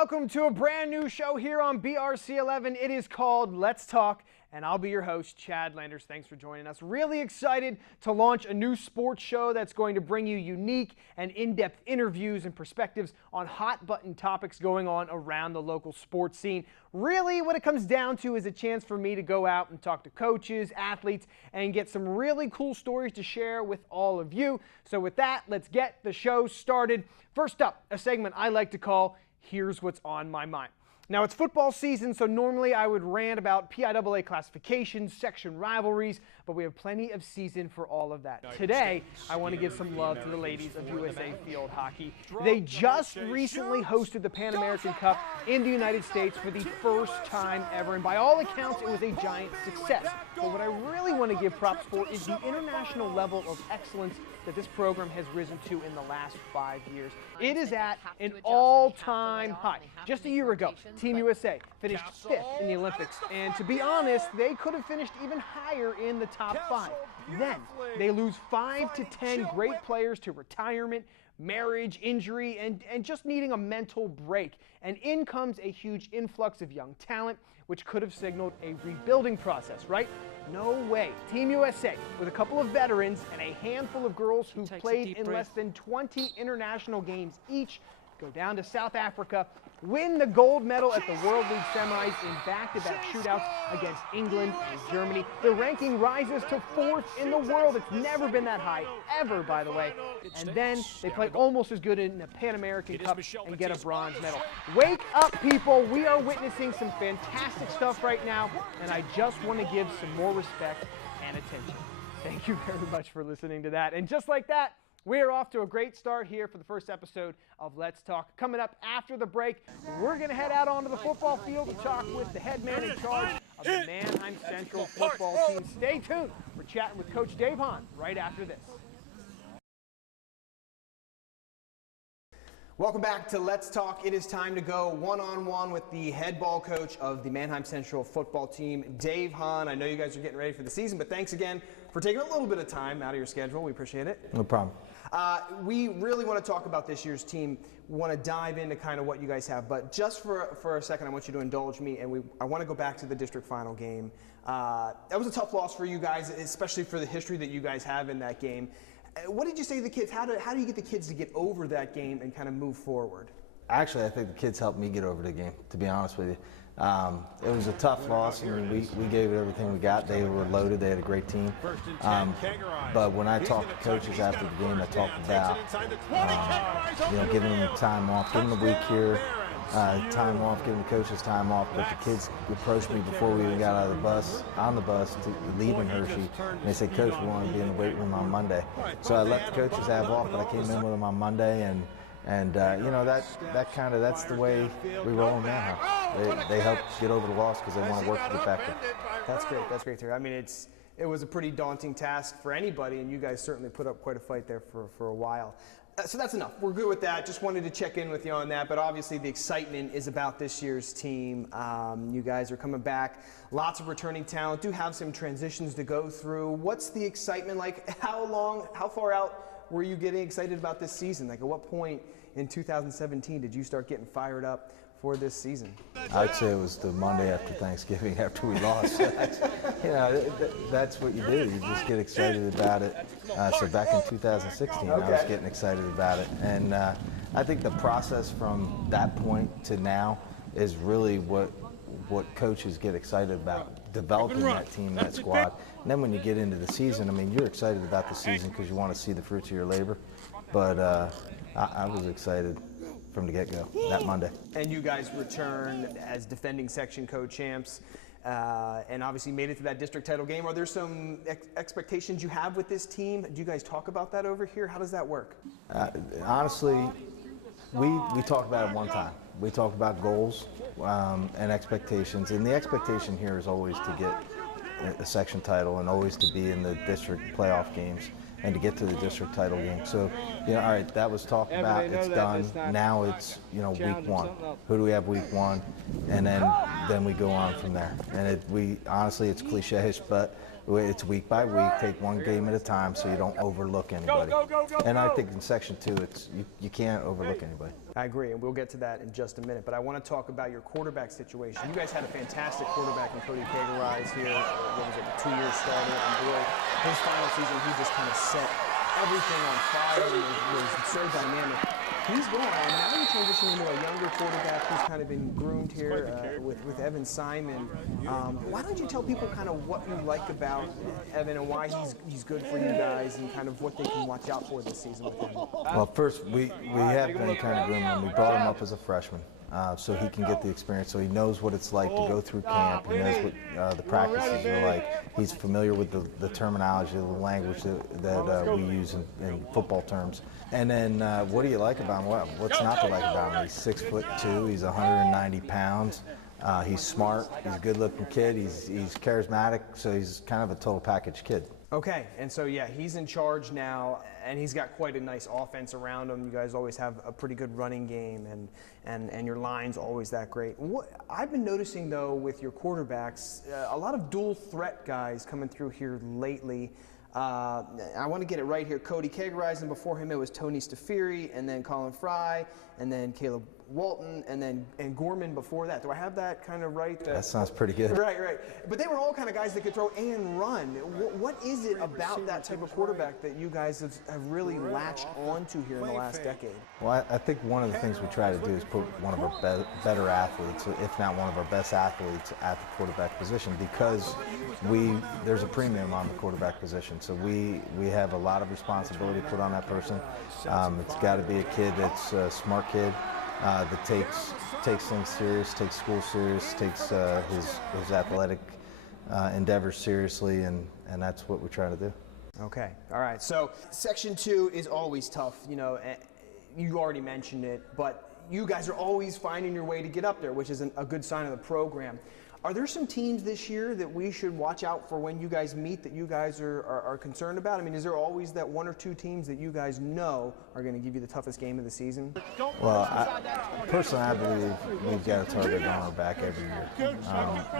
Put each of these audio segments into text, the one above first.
welcome to a brand new show here on BRC11. It is called Let's Talk, and I'll be your host, Chad Landers. Thanks for joining us. Really excited to launch a new sports show that's going to bring you unique and in-depth interviews and perspectives on hot-button topics going on around the local sports scene. Really, what it comes down to is a chance for me to go out and talk to coaches, athletes, and get some really cool stories to share with all of you. So with that, let's get the show started. First up, a segment I like to call Here's What's on My Mind. Now, it's football season, so normally I would rant about PIAA classifications, section rivalries, but we have plenty of season for all of that. Today, I want to give some love to the ladies of USA Field Hockey. They just recently hosted the Pan American Cup in the United States for the first time ever, and by all accounts, it was a giant success. But what I really want to give props for is the international level of excellence that this program has risen to in the last 5 years. It is at an all-time high. Just a year ago, Team USA finished 5th in the Olympics, and to be honest, they could have finished even higher in the top 5. Then, they lose 5 to 10 great players to retirement, marriage, injury, and just needing a mental break. And in comes a huge influx of young talent, which could have signaled a rebuilding process, right? No way. Team USA, with a couple of veterans and a handful of girls who played in less than 20 international games each, go down to South Africa, win the gold medal at the World League semis in back-to-back shootouts against England and Germany. Their ranking rises to 4th in the world. It's never been that high, ever, by the way. And then they play almost as good in the Pan American Cup and get a bronze medal. Wake up, people. We are witnessing some fantastic stuff right now, and I just want to give some more respect and attention. Thank you very much for listening to that. And just like that, we are off to a great start here for the first episode of Let's Talk. Coming up after the break, we're going to head out onto the football field to talk with the head man in charge of the Manheim Central football team. Stay tuned. We're chatting with Coach Dave Hahn right after this. Welcome back to Let's Talk. It is time to go one-on-one with the head ball coach of the Manheim Central football team, Dave Hahn. I know you guys are getting ready for the season, but thanks again for taking a little bit of time out of your schedule. We appreciate it. No problem. We really want to talk about this year's team. We want to dive into kind of what you guys have, but just for a second, I want you to indulge me, and I want to go back to the district final game. That was a tough loss for you guys, especially for the history that you guys have in that game. What did you say to the kids? How do you get the kids to get over that game and kind of move forward? Actually, I think the kids helped me get over the game, to be honest with you. It was a tough loss, and we gave it everything we got. They were loaded. They had a great team. But when I talked to coaches after the game, I talked about giving them time off, giving them a week here, time off, giving the coaches time off. But the kids approached me before we even got out of the bus, to leaving Hershey, and they said, "Coach, we want to be in the weight room on Monday." So I let the coaches have off, but I came in with them on Monday, and that's the way we roll now. They help get over the loss because they want to work to get back there. That's great. That's great to hear. I mean, it was a pretty daunting task for anybody, and you guys certainly put up quite a fight there for a while. So that's enough. We're good with that. Just wanted to check in with you on that. But obviously the excitement is about this year's team. You guys are coming back. Lots of returning talent. Do have some transitions to go through. What's the excitement like? How far out were you getting excited about this season? Like, at what point in 2017 did you start getting fired up for this season? I'd say it was the Monday after Thanksgiving after we lost. That's what you do. You just get excited about it. So back in 2016, I was getting excited about it. And I think the process from that point to now is really what coaches get excited about, developing that team, that squad. And then when you get into the season, I mean, you're excited about the season because you want to see the fruits of your labor. But I was excited from the get-go that Monday. And you guys returned as defending section co-champs and obviously made it to that district title game. Are there some expectations you have with this team? Do you guys talk about that over here? How does that work? Honestly, we talked about it one time. We talked about goals and expectations, and the expectation here is always to get a section title and always to be in the district playoff games and to get to the district title game. So, all right, that was talked about, it's done. Now it's, week one. Who do we have week one? And then we go on from there. And honestly, it's cliche-ish, but It's week by week. Take one game at a time so you don't overlook anybody. And I think in Section 2, you can't overlook anybody. I agree, and we'll get to that in just a minute. But I want to talk about your quarterback situation. You guys had a fantastic quarterback in Cody Cagerise here. What was it, the 2-year starter? And boy, his final season, he just kind of set everything on fire and was so dynamic. He's gone. Now you're transitioning to a younger quarterback who's kind of been groomed here with Evan Simon. Why don't you tell people kind of what you like about Evan and why he's good for you guys and kind of what they can watch out for this season with him? Well, first, we have been kind of grooming him. We brought him up as a freshman. So he can get the experience, so he knows what it's like to go through camp. He knows what the practices are like. He's familiar with the terminology, the language that we use in football terms. And then what do you like about him? What's not to like about him? He's 6'2", he's 190 pounds. He's smart, he's a good-looking kid, he's charismatic, so he's kind of a total package kid. Okay, and so yeah, he's in charge now, and he's got quite a nice offense around him. You guys always have a pretty good running game, and your line's always that great. What I've been noticing though with your quarterbacks, a lot of dual threat guys coming through here lately. I want to get it right here. Cody Cagerise, and before him it was Tony Stafiri, and then Colin Fry, and then Caleb Walton, and Gorman before that. Do I have that kind of right? That sounds pretty good. Right. But they were all kind of guys that could throw and run. What is it about that type of quarterback that you guys have really latched onto here in the last decade? Well, I think one of the things we try to do is put one of our better athletes, if not one of our best athletes, at the quarterback position, because there's a premium on the quarterback position. So we have a lot of responsibility put on that person. It's got to be a kid that's a smart kid. That takes things serious, takes school serious, takes his athletic endeavors seriously, and that's what we try to do. Okay, all right. So Section 2 is always tough. You know, you already mentioned it, but you guys are always finding your way to get up there, which is a good sign of the program. Are there some teams this year that we should watch out for when you guys meet that you guys are concerned about? I mean, is there always that one or two teams that you guys know are going to give you the toughest game of the season? Well, personally, I believe we've got a target on our back every year.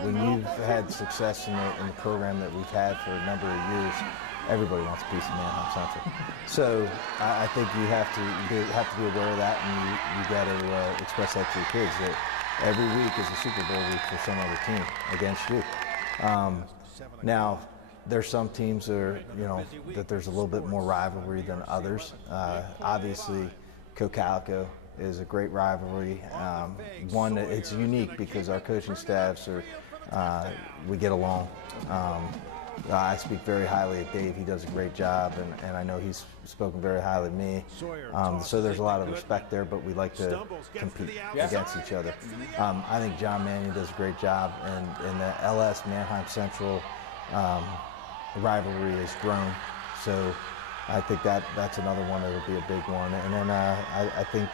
When you've had success in the program that we've had for a number of years, everybody wants a piece of Manheim Central. So I think you have to be aware of that, and you got to express that to your kids that every week is a Super Bowl week for some other team against you. Now, there's some teams that there's a little bit more rivalry than others. Obviously, Cocalico is a great rivalry. One that it's unique because our coaching staffs we get along. I speak very highly of Dave. He does a great job, and I know he's spoken very highly of me. So there's a lot of respect there, but we like to compete against each other. I think John Mannion does a great job, and the LS Manheim Central rivalry has grown. So I think that's another one that will be a big one. And then I think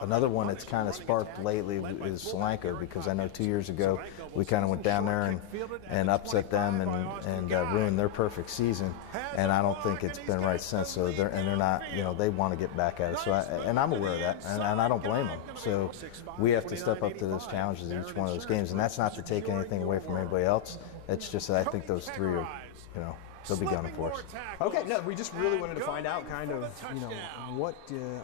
another one that's kind of sparked lately is Cocalico, because I know 2 years ago we kind of went down there and upset them and ruined their perfect season, and I don't think it's been right since. So they're not, they want to get back at it. So and I'm aware of that, and I don't blame them. So we have to step up to those challenges in each one of those games, and that's not to take anything away from anybody else. It's just that I think those three are, they'll be gunning for us. Okay, no, we just really wanted to find out kind of, what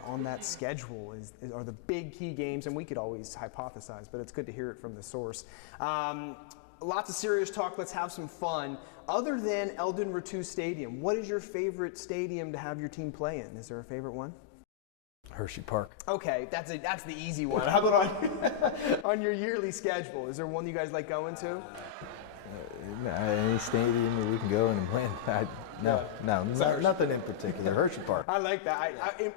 on that schedule are the big key games, and we could always hypothesize, but it's good to hear it from the source. Lots of serious talk. Let's have some fun. Other than Eldon Ratu Stadium, what is your favorite stadium to have your team play in? Is there a favorite one? Hershey Park. Okay, that's the easy one. How about on your yearly schedule? Is there one you guys like going to? Any stadium that we can go in and win. Nothing in particular. Hershey Park. I like that.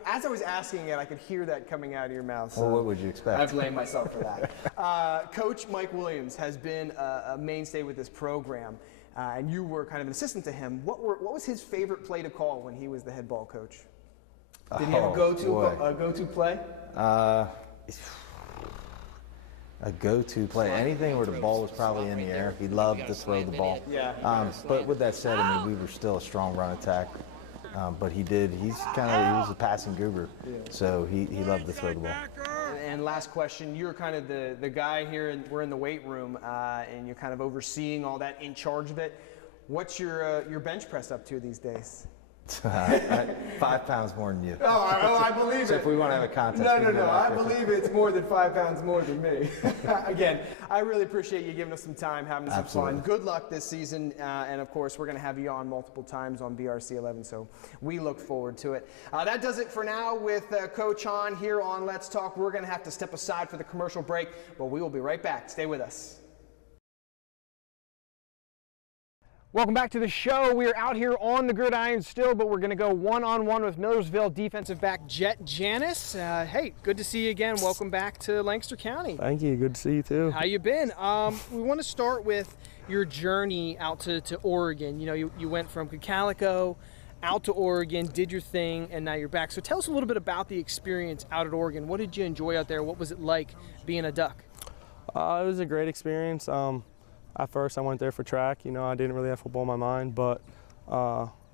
As I was asking it, I could hear that coming out of your mouth. So well, what would you expect? I blame myself for that. Coach Mike Williams has been a mainstay with this program, and you were kind of an assistant to him. What was his favorite play to call when he was the head ball coach? Did he have a go-to play? A go-to play. Anything where the ball was probably in the air. He loved to throw the ball. Yeah. But with that said, I mean, we were still a strong run attack. But he was a passing guru. So he loved to throw the ball. And last question, you're kind of the guy here, and we're in the weight room, and you're kind of overseeing all that, in charge of it. What's your bench press up to these days? 5 pounds more than you. Oh, I believe it. So if we want to have a contest. No. I believe it's more than 5 pounds more than me. Again, I really appreciate you giving us some time, having some fun. Good luck this season, and of course, we're going to have you on multiple times on BRC 11, so we look forward to it. That does it for now with Coach Hahn here on Let's Talk. We're going to have to step aside for the commercial break, but we will be right back. Stay with us. Welcome back to the show. We are out here on the gridiron still, but we're going to go one-on-one with Millersville defensive back Jett Janis. Hey, good to see you again. Welcome back to Lancaster County. Thank you. Good to see you too. How you been? We want to start with your journey out to Oregon. You know, you went from Cocalico out to Oregon, did your thing, and now you're back. So tell us a little bit about the experience out at Oregon. What did you enjoy out there? What was it like being a Duck? It was a great experience. At first, I went there for track. You know, I didn't really have football in my mind, but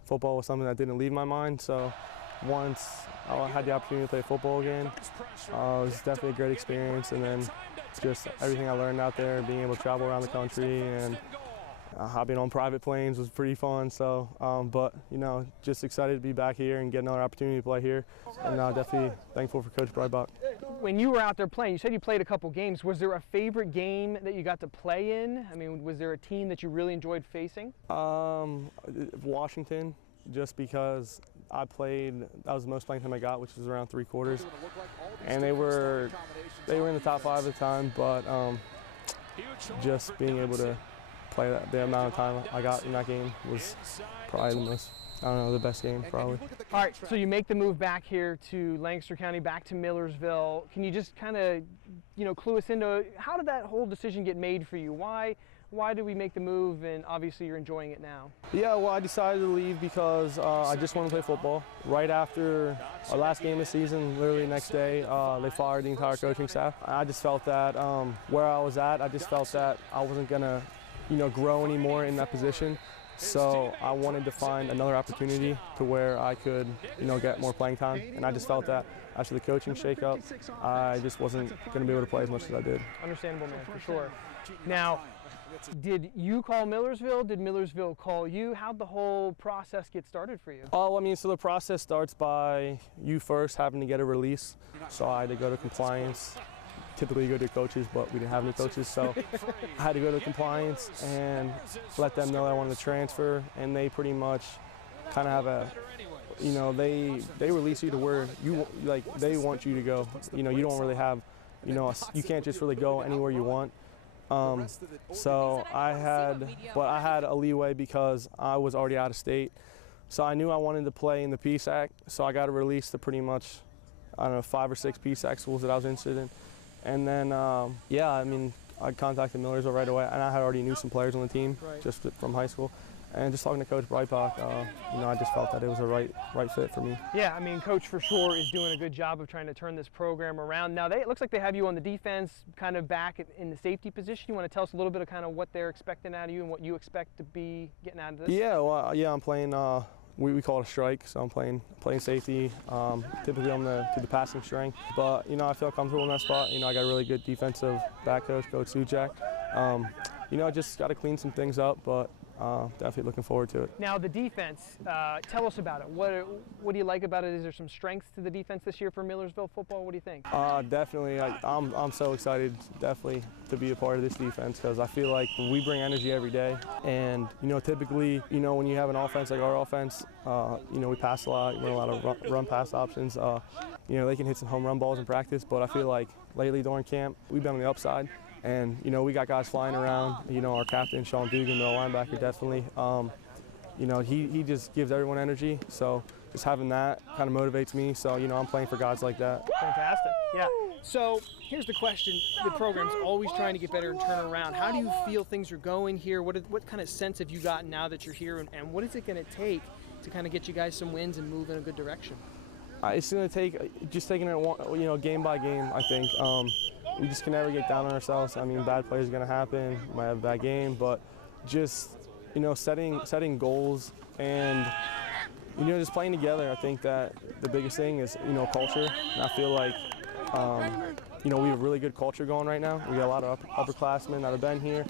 football was something that didn't leave my mind. So once I had the opportunity to play football again, it was definitely a great experience. And then just everything I learned out there, being able to travel around the country and hopping on private planes was pretty fun. So, but you know, just excited to be back here and get another opportunity to play here. And definitely thankful for Coach Breibach. When you were out there playing, you said you played a couple games. Was there a favorite game that you got to play in? I mean, was there a team that you really enjoyed facing? Washington, just because that was the most playing time I got, which was around 3 quarters. And they were in the top 5 at the time, but just being able to play the amount of time I got in that game was probably the best game, probably. All right, so you make the move back here to Lancaster County, back to Millersville. Can you just kind of, clue us into how did that whole decision get made for you? Why did we make the move, and obviously you're enjoying it now? Yeah, well, I decided to leave because I just wanted to play football. Right after our last game of the season, literally the next day, they fired the entire coaching staff. I just felt that where I was at, I just felt that I wasn't going to, grow anymore in that position. So I wanted to find another opportunity to where I could, get more playing time. And I just felt that after the coaching shakeup, I just wasn't going to be able to play as much as I did. Understandable, man, for sure. Now, did you call Millersville? Did Millersville call you? How'd the whole process get started for you? Oh, I mean, so the process starts by you first having to get a release. So I had to go to compliance. Typically you go to coaches, but we didn't have any coaches, so I had to go to compliance and let them know that I wanted to transfer, and they pretty much kind of have they release you to where they want you to go. You don't really have, you can't just really go anywhere you want. So I had a leeway because I was already out of state, so I knew I wanted to play in the PSAC, so I got a release to pretty much, 5 or 6 PSAC schools that I was interested in. And then, I contacted Millersville right away, and I had already knew some players on the team just from high school. And just talking to Coach Breibach, I just felt that it was a right fit for me. Yeah, I mean, Coach for sure is doing a good job of trying to turn this program around. Now, it looks like they have you on the defense, kind of back in the safety position. You want to tell us a little bit of kind of what they're expecting out of you and what you expect to be getting out of this? Yeah, well, I'm playing. We call it a strike, so I'm playing safety. Typically I'm to the passing strength, but I feel comfortable in that spot. I got a really good defensive back coach, Coach Suchak. I just got to clean some things up, but definitely looking forward to it. Now the defense, tell us about it. What do you like about it? Is there some strengths to the defense this year for Millersville football? What do you think? Definitely. I'm so excited, definitely, to be a part of this defense because I feel like we bring energy every day. And typically, when you have an offense like our offense, we pass a lot, run a lot of run pass options. They can hit some home run balls in practice, but I feel like lately during camp, we've been on the upside. And, we got guys flying around. Our captain, Sean Dugan, middle linebacker, definitely. He just gives everyone energy. So just having that kind of motivates me. So, I'm playing for guys like that. Fantastic. Yeah. So here's the question. The program's always trying to get better and turn around. How do you feel things are going here? What kind of sense have you gotten now that you're here? And what is it going to take to kind of get you guys some wins and move in a good direction? It's going to take just taking it, game by game, I think. We just can never get down on ourselves. I mean, bad plays are going to happen. We might have a bad game, but just, setting goals and, just playing together. I think that the biggest thing is, culture. And I feel like, You know, we have a really good culture going right now. We got a lot of upperclassmen that have been here,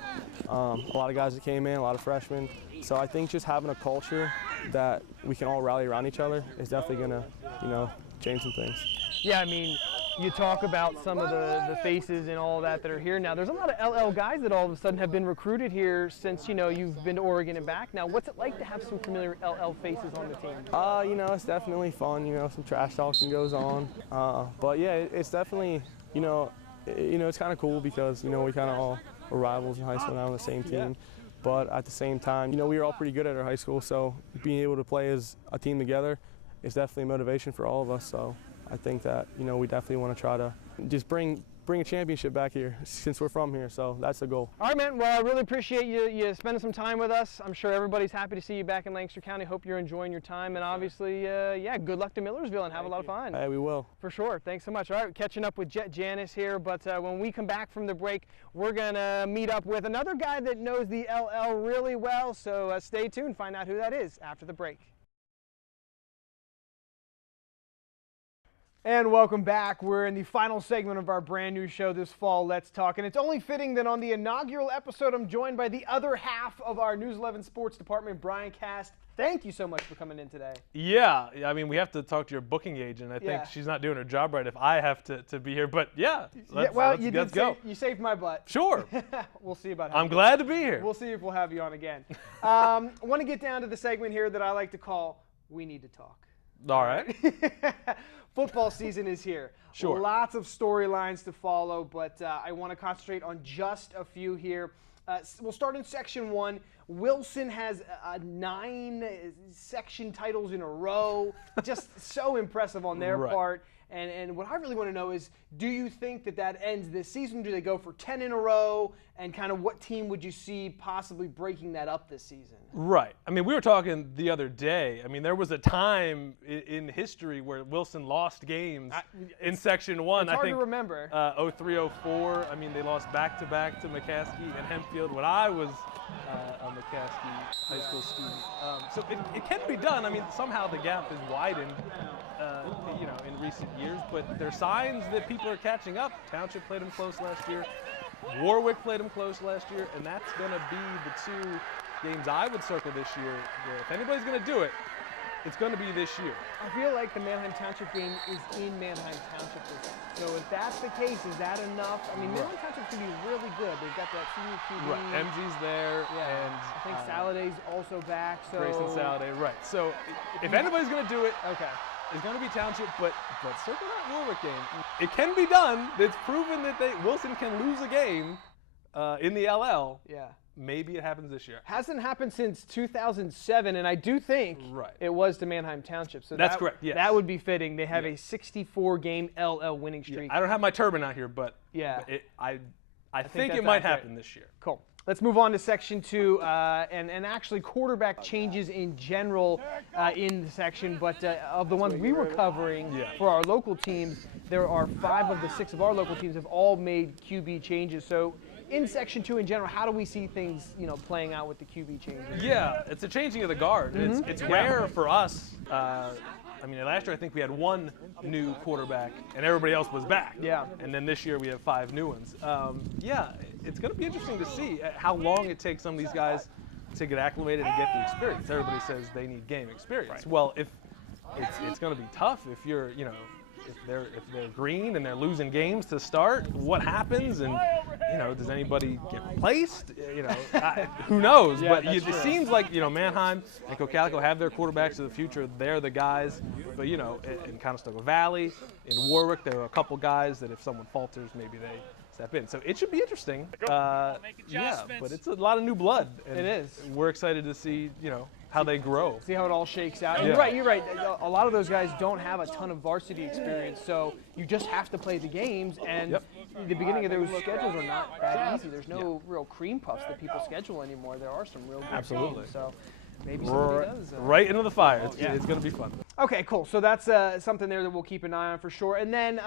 a lot of guys that came in, a lot of freshmen. So I think just having a culture that we can all rally around each other is definitely going to, you know, change some things. Yeah, I mean, you talk about some of the faces and all that are here now. There's a lot of LL guys that all of a sudden have been recruited here since, you know, you've been to Oregon and back. Now, what's it like to have some familiar LL faces on the team? You know, it's definitely fun. You know, some trash talking goes on. But yeah, it's definitely, you know, it's kind of cool because, you know, we kind of all were rivals in high school now on the same team. Yeah. But at the same time, you know, we were all pretty good at our high school, so being able to play as a team together is definitely a motivation for all of us. So I think that, you know, we definitely want to try to just bring a championship back here since we're from here. So that's the goal. All right, man. Well, I really appreciate you spending some time with us. I'm sure everybody's happy to see you back in Lancaster County. Hope you're enjoying your time. And obviously, yeah, good luck to Millersville and have a lot of fun. Hey, we will. For sure. Thanks so much. All right, catching up with Jhet Janis here. But when we come back from the break, we're going to meet up with another guy that knows the LL really well. So stay tuned. Find out who that is after the break. And welcome back. We're in the final segment of our brand new show this fall, Let's Talk. And it's only fitting that on the inaugural episode, I'm joined by the other half of our News 11 Sports Department, Bryan Kast. Thank you so much for coming in today. Yeah, I mean, we have to talk to your booking agent. I think she's not doing her job right if I have to be here. But yeah, let's go. You saved my butt. Sure. We'll see about how I'm glad to be here. We'll see if we'll have you on again. I want to get down to the segment here that I like to call We Need to Talk. All right. Football season is here. Sure. Lots of storylines to follow, but I want to concentrate on just a few here. We'll start in Section 1. Wilson has 9 section titles in a row. Just so impressive on their part. And what I really want to know is, do you think that ends this season? Do they go for 10 in a row? And kind of what team would you see possibly breaking that up this season? Right. I mean, we were talking the other day. I mean, there was a time in history where Wilson lost games in Section 1. It's hard to remember. 03, 04. I mean, they lost back-to-back to McCaskey and Hempfield when I was a McCaskey high school student. So it can be done. I mean, somehow the gap is widened, you know, in recent years. But there are signs that people are catching up. Township played them close last year. Warwick played them close last year, and that's going to be the 2 games I would circle this year. If anybody's going to do it, it's going to be this year. I feel like the Manheim Township game is in Manheim Township this year. So if that's the case, is that enough? I mean, Manheim Township can be really good. They've got that senior QB. Right, MG's there. Yeah. And I think Saladay's also back. So Grayson Saladay, right. So if anybody's going to do it, okay, it's going to be Township, but circle that Warwick game. It can be done. It's proven that Wilson can lose a game in the LL. Yeah. Maybe it happens this year. Hasn't happened since 2007, and I do think it was to Manheim Township. So that's correct, yes. That would be fitting. They have a 64-game LL winning streak. Yeah. I don't have my turban out here, but I think it might happen this year. Cool. Let's move on to Section 2, and actually quarterback changes in general in the section, but of the ones we were covering for our local teams, there are 5 of the 6 of our local teams have all made QB changes. So in Section 2 in general, how do we see things, you know, playing out with the QB changes? Yeah, it's a changing of the guard. It's rare for us. I mean, last year I think we had 1 new quarterback and everybody else was back. Yeah. And then this year we have 5 new ones. Yeah, it's going to be interesting to see how long it takes some of these guys to get acclimated and get the experience. Everybody says they need game experience. Right. Well, if it's going to be tough if you're, you know, if they're green and they're losing games to start, what happens? And, you know, does anybody get replaced? You know, who knows? But it seems like, you know, Manheim and Cocalico have their quarterbacks of the future. They're the guys. But, you know, in Conestoga Valley, in Warwick, there are a couple guys that if someone falters, maybe they step in. So it should be interesting. Yeah, but it's a lot of new blood. And it is. We're excited to see, you know, how they grow. See how it all shakes out. Yeah. You're right. A lot of those guys don't have a ton of varsity experience, so you just have to play the games, and the beginning of those schedules are not that easy. There's no real cream puffs that people schedule anymore. There are some real good teams, so maybe somebody does. Right into the fire. It's going to be fun. Okay, cool. So that's something there that we'll keep an eye on for sure. And then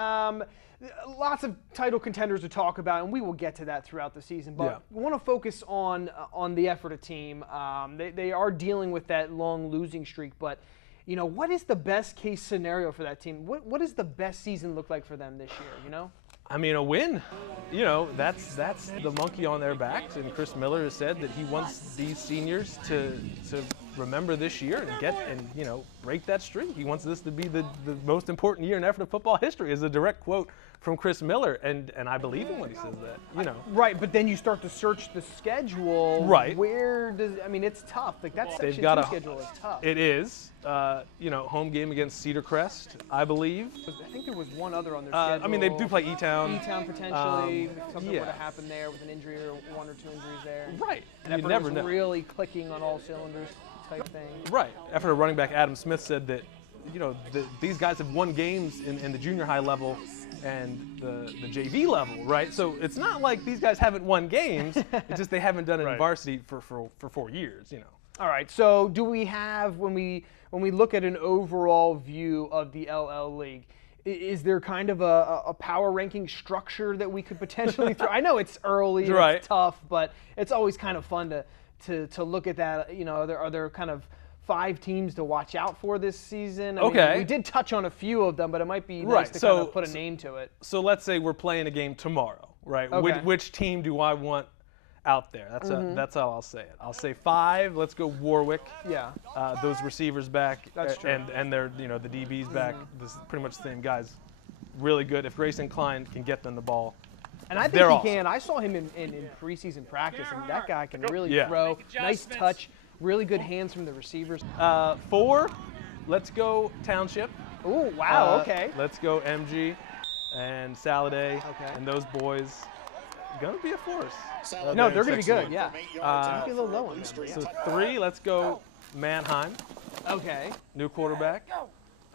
lots of title contenders to talk about, and we will get to that throughout the season. But we want to focus on the effort of team. They are dealing with that long losing streak, but You know, what is the best case scenario for that team? What does the best season look like for them this year, you know? I mean, a win. You know, that's the monkey on their backs, and Chris Miller has said that he wants these seniors to remember this year and you know, break that streak. He wants this to be the most important year in Ephrata football history, is a direct quote from Chris Miller, and I believe him when he says that, you know. Right, but then you start to search the schedule. Right. Where does, I mean, it's tough. Like, that They've Section got 2 schedule is tough. It is. You know, home game against Cedar Crest, I believe. I think there was one other on their schedule. I mean, they do play E-Town. E-Town potentially. If something yeah. would have happened there with an injury or one or two injuries there. Right. And You Ephrata never was know. really clicking on all cylinders type thing. Right. After running back Adam Smith said that, you know, these guys have won games in the junior high level and the JV level, right? So it's not like these guys haven't won games. It's just they haven't done it in varsity for 4 years, you know. All right. So do we have, when we look at an overall view of the LL League, is there kind of a power ranking structure that we could potentially throw? I know it's early, and Right. it's tough, but it's always kind of fun to look at that. You know, are there kind of 5 teams to watch out for this season? I Okay. mean, we did touch on a few of them, but it might be nice Right, to so- kind of put a name to it. So let's say we're playing a game tomorrow, right? Okay. Which team do I want out there? That's how I'll say it. I'll say 5. Let's go Warwick. Yeah. Those receivers back. That's true. And they're, you know, the DBs back. This is pretty much the same guys. Really good. If Grayson Klein can get them the ball. And I think They're he awesome. can. I saw him in preseason practice, and that guy can really Yeah. throw. Nice touch, really good hands from the receivers. 4, let's go Township. Oh, wow, okay. Let's go MG and Saladay Okay. and those boys. Gonna be a force. No, they're going to be good, yeah. Uh, Might be a little low on them. but So yeah. 3, let's go Manheim. Okay. New quarterback.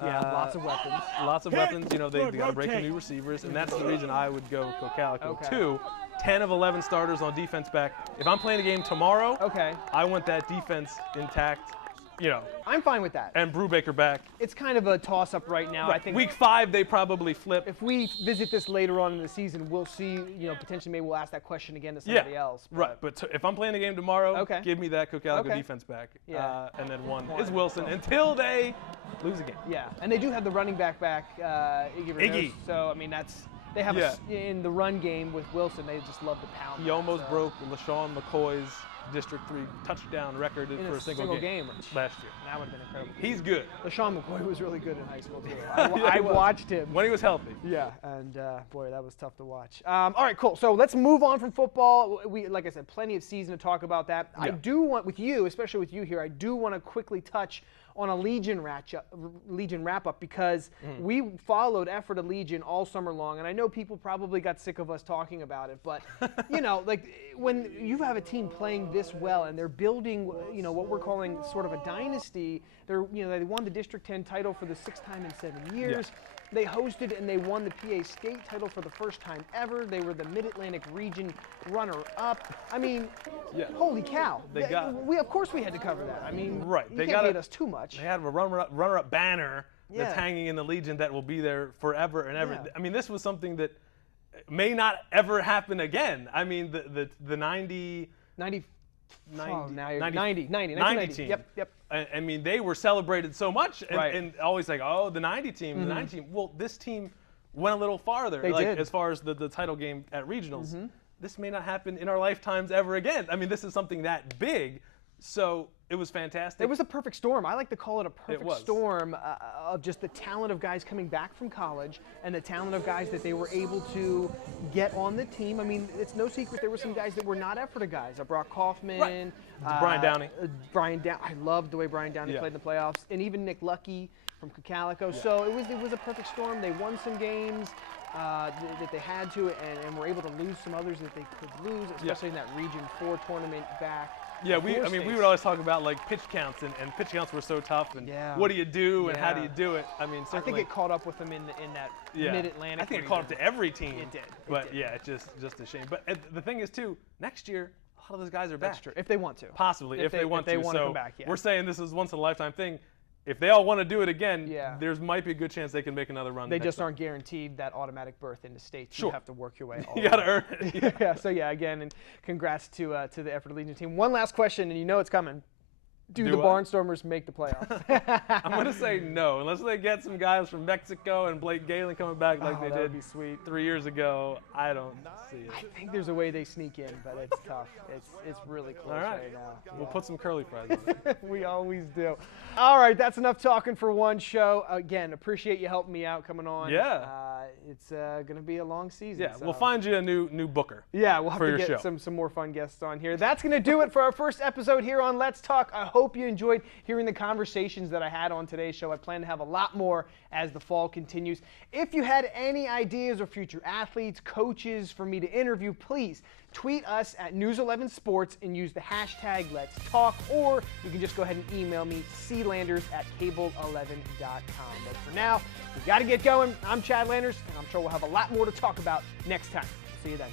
Yeah, lots of weapons. Lots of weapons. You know, they got to break in new receivers, and that's the reason I would go Cocalico. Okay. 2, 10 of 11 starters on defense back. If I'm playing a game tomorrow, Okay. I want that defense intact, you know, I'm fine with that. and Brubaker back. It's kind of a toss-up right now. I think Week 5, they probably flip. if we visit this later on in the season, we'll see, you know, potentially maybe we'll ask that question again to somebody else. Right. But if I'm playing a game tomorrow, Okay. give me that Cocalico Okay. defense back. Yeah. And then 1 is Wilson until they lose a game. Yeah, and they do have the running back, Iggy. Iggy. So, I mean, they have Yeah. in the run game with Wilson, they just love to pound. He almost so. broke LaShawn McCoy's District 3 touchdown record In for a single game last year. That would have been incredible. He's good LaShawn McCoy was really good in high school, too. Yeah, I he was. watched him. when he was healthy. Yeah, and boy, that was tough to watch. All right, cool. So let's move on from football. We, like I said, plenty of season to talk about that. I Yeah. do want, with you, especially with you here, I do want to quickly touch on a Legion wrap-up because we followed Ephrata Legion all summer long, and I know people probably got sick of us talking about it, but you know, like when you have a team playing this well and they're building, you know, what we're calling sort of a dynasty. They won the District 10 title for the 6th time in 7 years. They hosted and they won the PA State title for the first time ever. They were the Mid-Atlantic Region runner-up. I mean, holy cow. Of course we had to cover that. I mean, Right. you They can't got hate us too much. They have a runner-up banner that's Yeah. hanging in the Legion that will be there forever and ever. Yeah. I mean, this was something that may not ever happen again. I mean, the 90 90 90 1990. team. Yep. I mean, they were celebrated so much, and, Right. and always like, oh, the 90 team, the 90 team. Well, this team went a little farther, They like did. as far as the title game at regionals. This may not happen in our lifetimes ever again. I mean, this is something that big, so it was fantastic. It was a perfect storm. I like to call it a perfect was. storm of just the talent of guys coming back from college and the talent of guys that they were able to get on the team. I mean, it's no secret there were some guys that were not Ephrata guys. Brock Kaufman. Right. Brian Downey. I loved the way Brian Downey played in the playoffs. And even Nick Lucky from Cocalico. Yeah. So it was a perfect storm. They won some games that they had to and were able to lose some others that they could lose, especially in that Region 4 tournament back. Yeah, we would always talk about like pitch counts, and pitch counts were so tough, and what do you do, and how do you do it? I mean, I think certainly, it caught up with them in that Mid-Atlantic. I think it caught up to every team. It did. But yeah, it's just a shame. But the thing is too, next year a lot of those guys are back. That's true. If they want to. Possibly, if they want to. If they want to So come back, yeah. we're saying this is once in a lifetime thing. If they all want to do it again, Yeah. there might be a good chance they can make another run. They next just time. aren't guaranteed that automatic berth into states. Sure. You have to work your way all You the got to way. earn it. Yeah. So yeah, again, and congrats to the Ephrata Legion team. One last question, and you know it's coming. Do the Barnstormers make the playoffs? I'm going to say no. Unless they get some guys from Mexico and Blake Galen coming back like they did 3 years ago, I don't see it. I think there's a way they sneak in, but it's tough. It's really close right now. We'll put some curly fries on it. We always do. All right, that's enough talking for one show. Again, appreciate you helping me out coming on. Yeah. It's going to be a long season. Yeah, so. we'll find you a new booker. Yeah, we'll have to get some more fun guests on here. That's going to do it for our first episode here on Let's Talk. I hope you enjoyed hearing the conversations that I had on today's show. I plan to have a lot more as the fall continues. If you had any ideas or future athletes, coaches for me to interview, please tweet us at News 11 Sports and use the hashtag Let's Talk, or you can just go ahead and email me, clanders@cable11.com. But for now, we got to get going. I'm Chad Landers, and I'm sure we'll have a lot more to talk about next time. See you then.